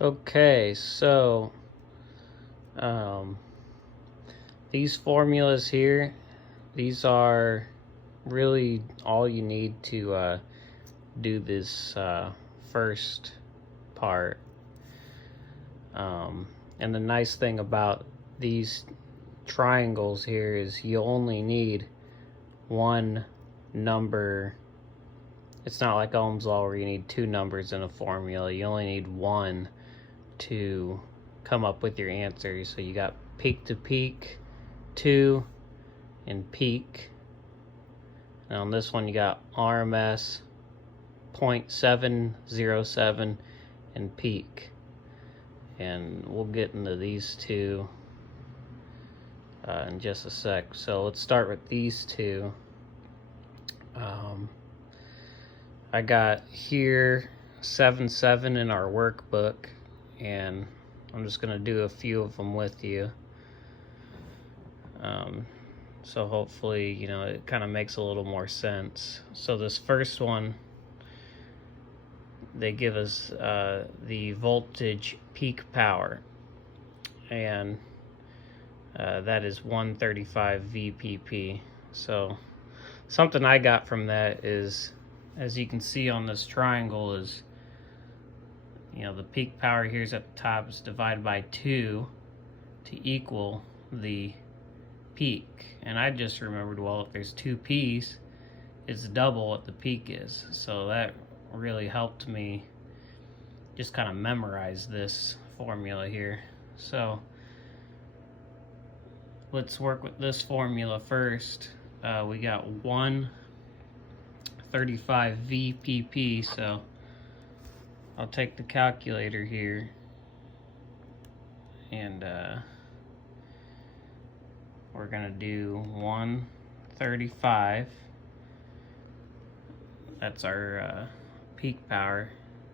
Okay, so um, these formulas here, these are really all you need to do this first part. And the nice thing about these triangles here is you only need one number. It's not like Ohm's law where you need two numbers in a formula. You only need one to come up with your answer. So you got peak to peak, 2, and peak. And on this one you got RMS, 0.707, and peak. And we'll get into these two in just a sec. So let's start with these two. I got here 7.7 in our workbook, and I'm just going to do a few of them with you. So hopefully, it kind of makes a little more sense. So this first one, they give us the voltage peak power, and that is 135 VPP. So something I got from that is, as you can see on this triangle, is the peak power here is at the top, is divided by 2 to equal the peak. And I just remembered, well, if there's two P's, it's double what the peak is. So that really helped me just kind of memorize this formula here. So let's work with this formula first. We got 135 VPP, so I'll take the calculator here, and we're gonna do 135. That's our peak power,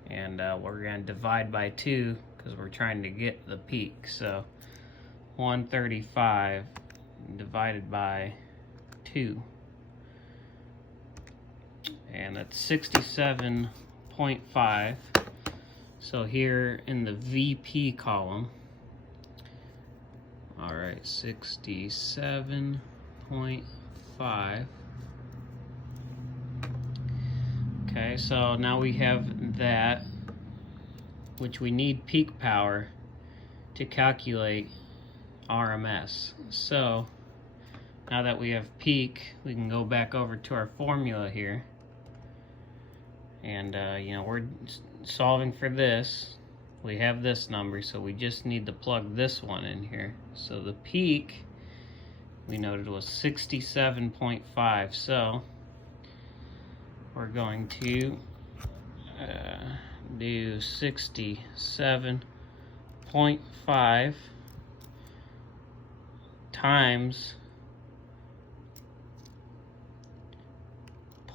and we're gonna divide by 2 because we're trying to get the peak. So 135 divided by 2, and that's 67.5. So here in the VP column, all right, 67.5. Okay, so now we have that, which we need peak power to calculate RMS. So now that we have peak, we can go back over to our formula here, and we're solving for this. We have this number, so we just need to plug this one in here. So the peak, we noted, was 67.5. So we're going to do 67.5 times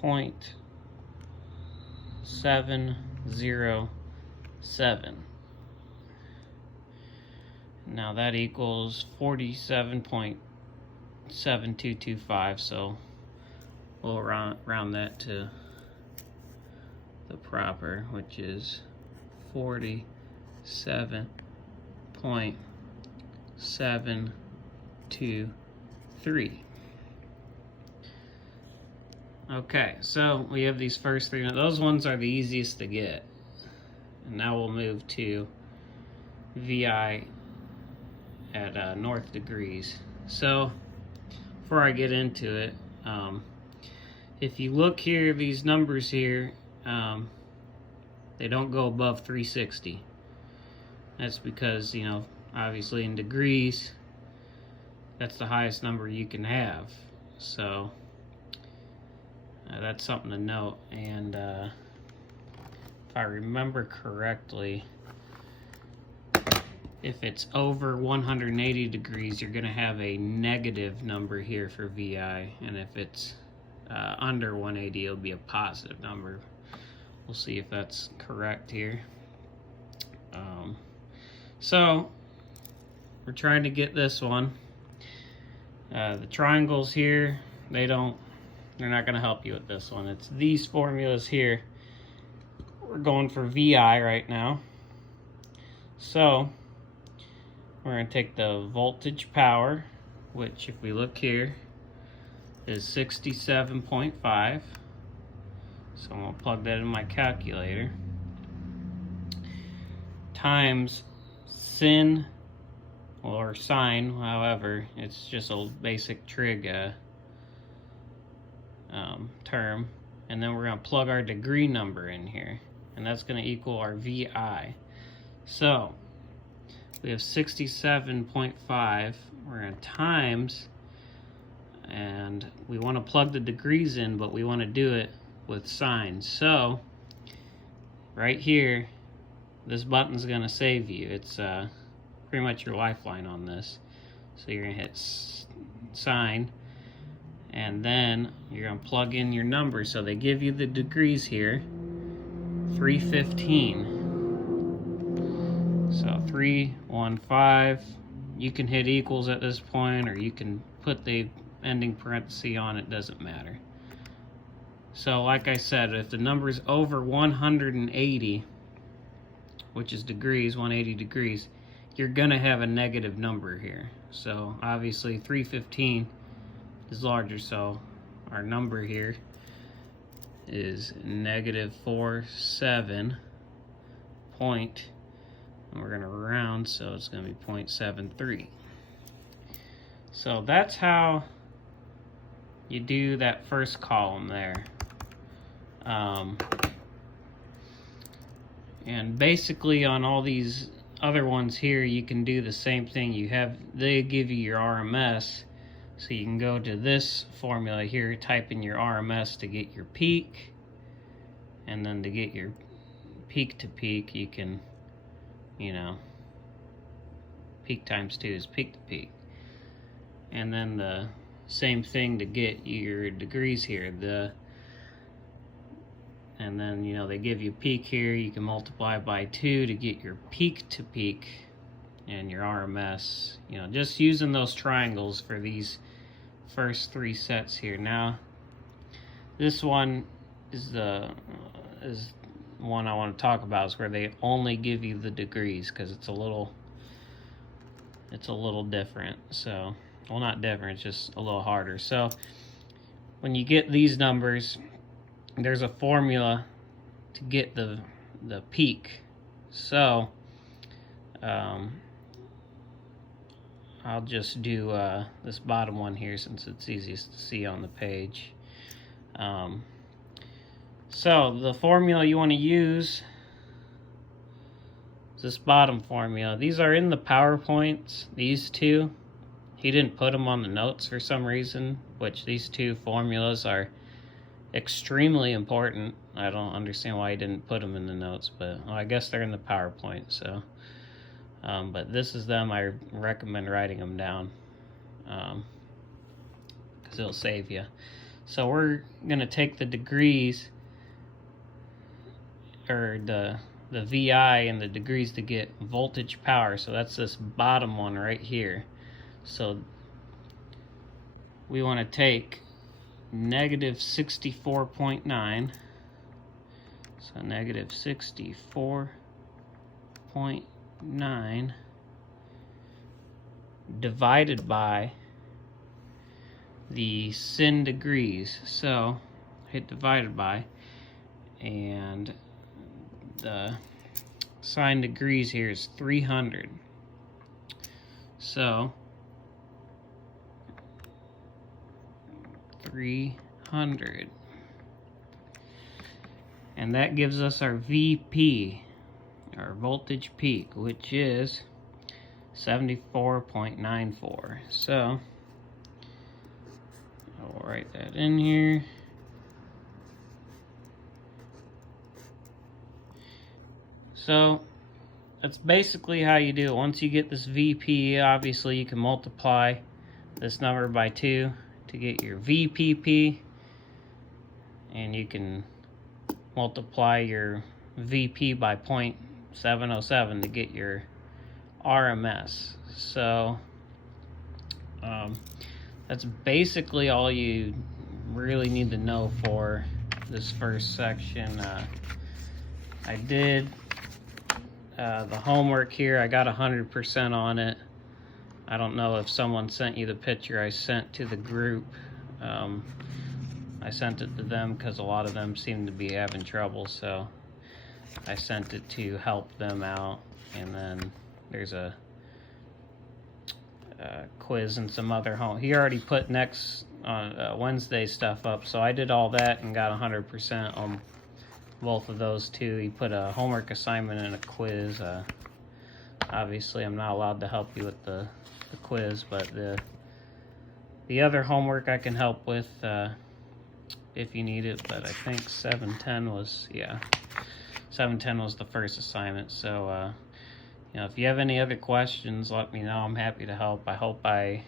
0.707. Now that equals 47.7225, so we'll round that to the proper, which is 47.723. Okay, so we have these first three. Now those ones are the easiest to get. And now we'll move to VI at north degrees. So before I get into it, if you look here, these numbers here, they don't go above 360. That's because, obviously in degrees, that's the highest number you can have. So that's something to note. And if I remember correctly, if it's over 180 degrees, you're going to have a negative number here for VI. And if it's under 180, it'll be a positive number. We'll see if that's correct here. So we're trying to get this one. The triangles here, they're not going to help you with this one. It's these formulas here. We're going for VI right now. So we're going to take the voltage power, which if we look here is 67.5. So I'm going to plug that in my calculator. Times sin or sine, however, it's just a basic trig term. And then we're going to plug our degree number in here, and that's going to equal our VI. So we have 67.5. We're going to times, and we want to plug the degrees in, but we want to do it with sine. So right here, this button's going to save you. It's pretty much your lifeline on this. So you're going to hit sine, and then you're going to plug in your numbers. So they give you the degrees here, 315. So 315. You can hit equals at this point, or you can put the ending parenthesis on it, doesn't matter. So like I said, if the number is over 180, which is degrees, 180 degrees, you're going to have a negative number here. So obviously 315 is larger, so our number here is negative 47 point, and we're going to round, so it's going to be 0.73. So that's how you do that first column there. And basically on all these other ones here, you can do the same thing. They give you your RMS, so you can go to this formula here, type in your RMS to get your peak, and then to get your peak to peak, you can, peak times 2 is peak to peak. And then the same thing to get your degrees here. And then, they give you peak here. You can multiply by 2 to get your peak to peak and your RMS. Just using those triangles for these first 3 sets here. Now, this one is the one I want to talk about, is where they only give you the degrees, because it's a little different. So, well, not different, it's just a little harder. So when you get these numbers, there's a formula to get the peak. So I'll just do this bottom one here, since it's easiest to see on the page. So the formula you want to use is this bottom formula. These are in the PowerPoints, these two. He didn't put them on the notes for some reason, which these two formulas are extremely important. I don't understand why he didn't put them in the notes, but I guess they're in the PowerPoint. So, but this is them. I recommend writing them down, because it'll save you. So we're gonna take the degrees, or the VI and the degrees, to get voltage power. So that's this bottom one right here. So we want to take negative 64.9. So negative 64.9 divided by the sin degrees. So hit divided by, and the sine degrees here is 300. So 300, and that gives us our VP, our voltage peak, which is 74.94. So I'll write that in here. So that's basically how you do it. Once you get this VP, obviously you can multiply this number by 2 to get your VPP, and you can multiply your VP by 0.707 to get your RMS. So that's basically all you really need to know for this first section. I did The homework here, I got 100% on it. I don't know if someone sent you the picture I sent to the group. I sent it to them because a lot of them seem to be having trouble, so I sent it to help them out. And then there's a quiz and some other he already put next Wednesday stuff up, so I did all that and got 100% on both of those two. He put a homework assignment and a quiz. Obviously I'm not allowed to help you with the quiz, but the other homework I can help with if you need it. But I think 710 was, yeah, 710 was the first assignment. So you know, if you have any other questions, let me know. I'm happy to help. I hope I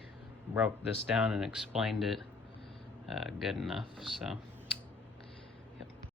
broke this down and explained it good enough. So